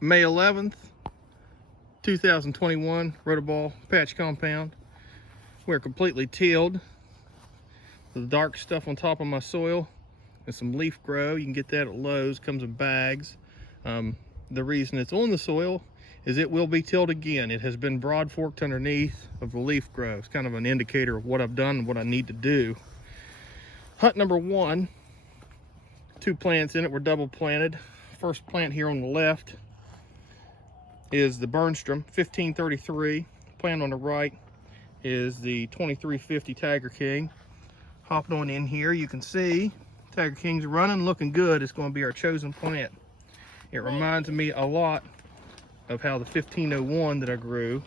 May 11th, 2021, Rotoball patch compound. We're completely tilled. The dark stuff on top of my soil and some leaf grow. You can get that at Lowe's, comes in bags. The reason it's on the soil is it will be tilled again. It has been broad forked underneath of the leaf grow. It's kind of an indicator of what I've done and what I need to do. Hut number 1, 2 plants in it were double planted. First plant here on the left is the Bernstrom 1533. Plant on the right is the 2350 Tiger King. Hopping on in here, you can see Tiger King's running, looking good. It's going to be our chosen plant. It reminds me a lot of how the 1501 that I grew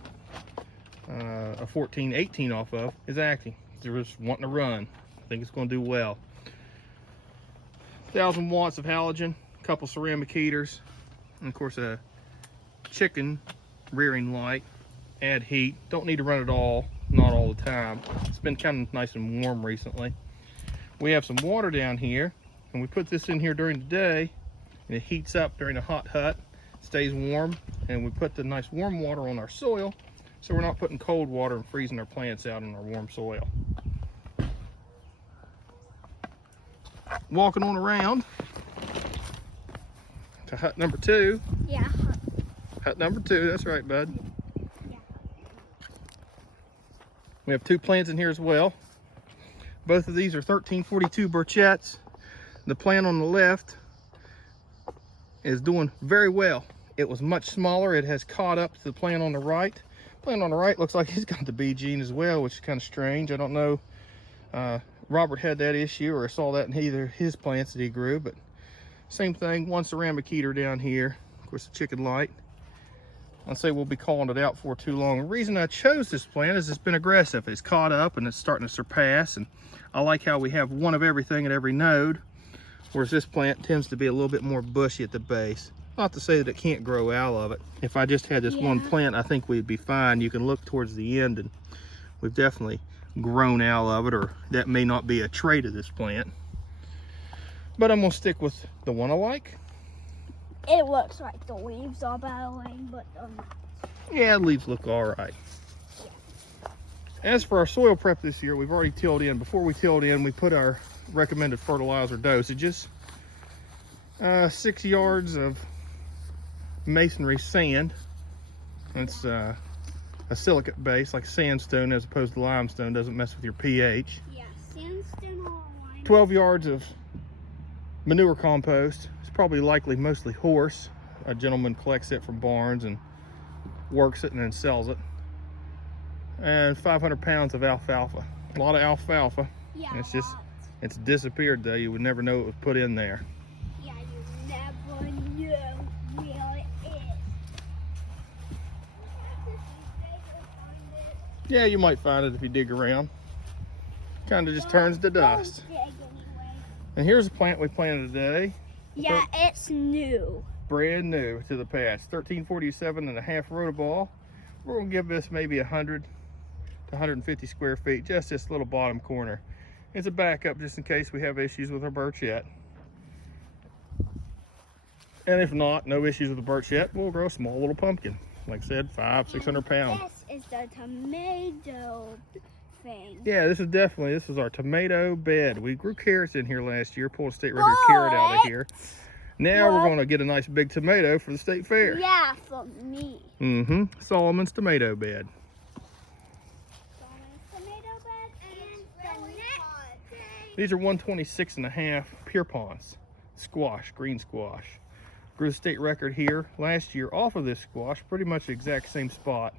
a 1418 off of is acting. They're just wanting to run. I think it's going to do well. 1000 watts of halogen, a couple ceramic heaters, and of course a chicken rearing light. Add heat. Don't need to run it all, not all the time. It's been kind of nice and warm recently. We have some water down here, and we put this in here during the day, and it heats up during a hot hut, stays warm, and we put the nice warm water on our soil, so we're not putting cold water and freezing our plants out in our warm soil. Walking on around to hut number 2. Yeah. Hut number 2, that's right, bud. Yeah. We have 2 plants in here as well. Both of these are 1342 Burchettes. The plant on the left is doing very well. It was much smaller. It has caught up to the plant on the right. Plant on the right looks like he's got the bee gene as well, which is kind of strange. I don't know. Robert had that issue, or I saw that in either his plants that he grew, but same thing. 1 ceramic heater down here. Of course, the chicken light. I'll say we'll be calling it out for too long. The reason I chose this plant is it's been aggressive. It's caught up and it's starting to surpass, and I like how we have one of everything at every node, whereas this plant tends to be a little bit more bushy at the base. Not to say that it can't grow out of it. If I just had this one plant, I think we'd be fine. You can look towards the end and we've definitely grown out of it, or that may not be a trait of this plant. But I'm gonna stick with the one I like. It looks like the leaves are battling, but Yeah, the leaves look all right. As for our soil prep this year, we've already tilled in. Before we tilled in, we put our recommended fertilizer dosages. 6 yards of masonry sand. It's a silicate base, like sandstone as opposed to limestone. Doesn't mess with your pH. yeah, sandstone or lime. 12 yards of manure compost. It's probably likely mostly horse. A gentleman collects it from barns and works it and then sells it. And 500 pounds of alfalfa. A lot of alfalfa. Yeah, It's just, it's disappeared though. You would never know it was put in there. yeah, you never know where it is. Yeah, you might find it if you dig around. Kind of just turns to dust. And here's a plant we planted today. Yeah, it's new. Brand new to the patch. 1347.5 Rotoball. We're gonna give this maybe 100 to 150 square feet, just this little bottom corner. It's a backup just in case we have issues with our Burchett. And if not, no issues with the Burchett, we'll grow a small little pumpkin. Like I said, 500-600 pounds. This is the tomato thing. Yeah, this is our tomato bed. We grew carrots in here last year, pulled a state record carrot out of here. Now we're gonna get a nice big tomato for the state fair. Yeah, for me. Solomon's tomato bed. Tomato bed and the next These are 126.5 Pierpons squash, green squash. Grew the state record here last year off of this squash, pretty much the exact same spot.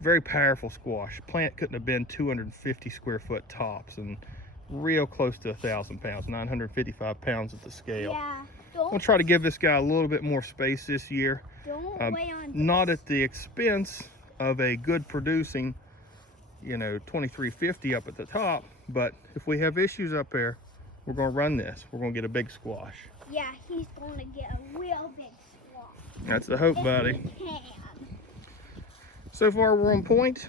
Very powerful squash. Plant couldn't have been 250 square foot tops and real close to 1,000 pounds, 955 pounds at the scale. Yeah, I'm gonna try to give this guy a little bit more space this year. don't weigh on Not at the expense of a good producing, 2350 up at the top, but if we have issues up there, we're gonna run this. We're gonna get a big squash. Yeah, he's going to get a real big squash. That's the hope, buddy. If he can. So far we're on point.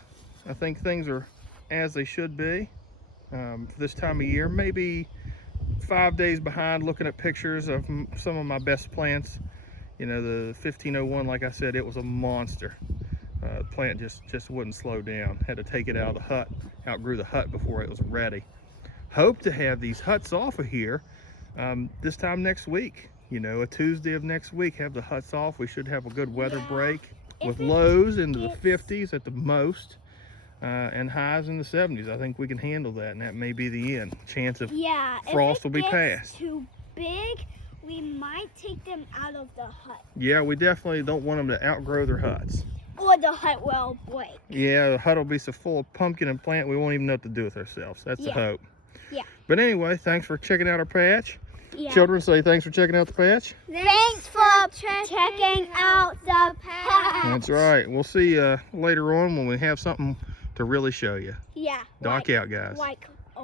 I think things are as they should be for this time of year. Maybe 5 days behind looking at pictures of some of my best plants. You know, the 1501, like I said, it was a monster. The plant just wouldn't slow down. Had to take it out of the hut, outgrew the hut before it was ready. Hope to have these huts off of here this time next week. You know, a Tuesday of next week, have the huts off. We should have a good weather break with lows into the 50s at the most, and highs in the 70s. I think we can handle that, and that may be the end. Chance of frost will be past. Too big, we might take them out of the hut. Yeah, we definitely don't want them to outgrow their huts. Or the hut will break. Yeah, the hut will be so full of pumpkin and plant we won't even know what to do with ourselves. That's the hope. Yeah. But anyway, thanks for checking out our patch. Yeah. Children, say thanks for checking out the patch. Thanks for checking out the patch. That's right. We'll see you later on when we have something to really show you. Yeah. Doc out, guys. Like